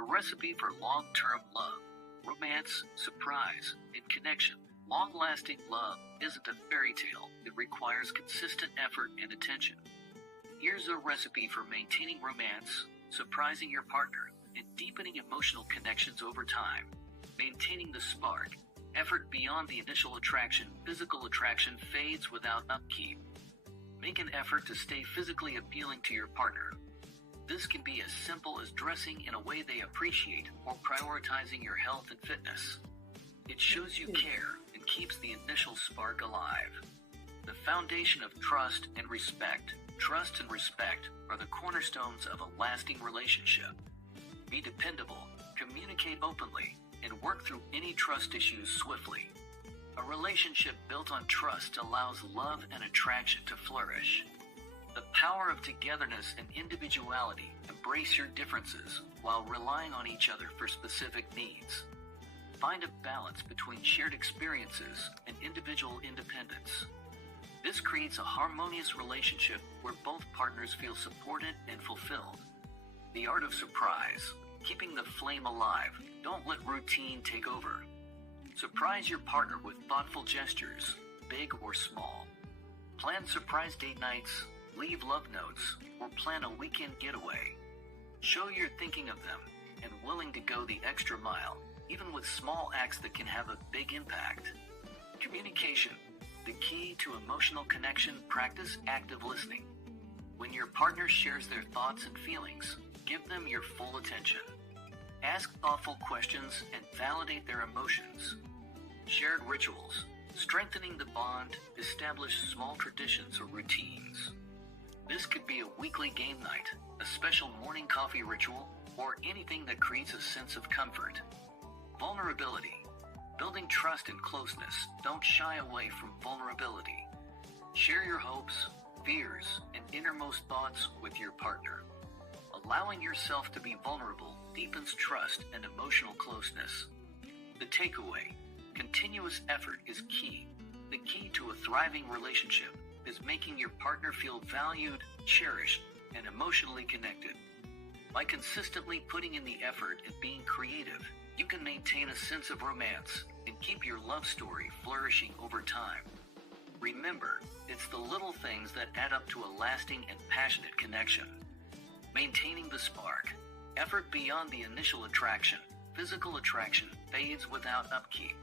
The recipe for long-term love, romance, surprise, and connection. Long-lasting love isn't a fairy tale. It requires consistent effort and attention. Here's a recipe for maintaining romance, surprising your partner, and deepening emotional connections over time. Maintaining the spark. Effort beyond the initial attraction. Physical attraction fades without upkeep. Make an effort to stay physically appealing to your partner. This can be as simple as dressing in a way they appreciate or prioritizing your health and fitness. It shows you care and keeps the initial spark alive. The foundation of trust and respect. Trust and respect are the cornerstones of a lasting relationship. Be dependable, communicate openly, and work through any trust issues swiftly. A relationship built on trust allows love and attraction to flourish. The power of togetherness and individuality. Embrace your differences while relying on each other for specific needs. Find a balance between shared experiences and individual independence. This creates a harmonious relationship where both partners feel supported and fulfilled. The art of surprise. Keeping the flame alive. Don't let routine take over. Surprise your partner with thoughtful gestures, big or small. Plan surprise date nights, leave love notes, or plan a weekend getaway. Show you're thinking of them and willing to go the extra mile, even with small acts that can have a big impact. Communication. The key to emotional connection. Practice active listening. When your partner shares their thoughts and feelings, give them your full attention. Ask thoughtful questions and validate their emotions. Shared rituals. Strengthening the bond. Establish small traditions or routines. This could be a weekly game night, a special morning coffee ritual, or anything that creates a sense of comfort. Vulnerability. Building trust and closeness. Don't shy away from vulnerability. Share your hopes, fears, and innermost thoughts with your partner. Allowing yourself to be vulnerable deepens trust and emotional closeness. The takeaway. Continuous effort is key. The key to a thriving relationship is making your partner feel valued, cherished, and emotionally connected. By consistently putting in the effort and being creative, you can maintain a sense of romance and keep your love story flourishing over time. Remember, it's the little things that add up to a lasting and passionate connection. Maintaining the spark. Effort beyond the initial attraction. Physical attraction fades without upkeep.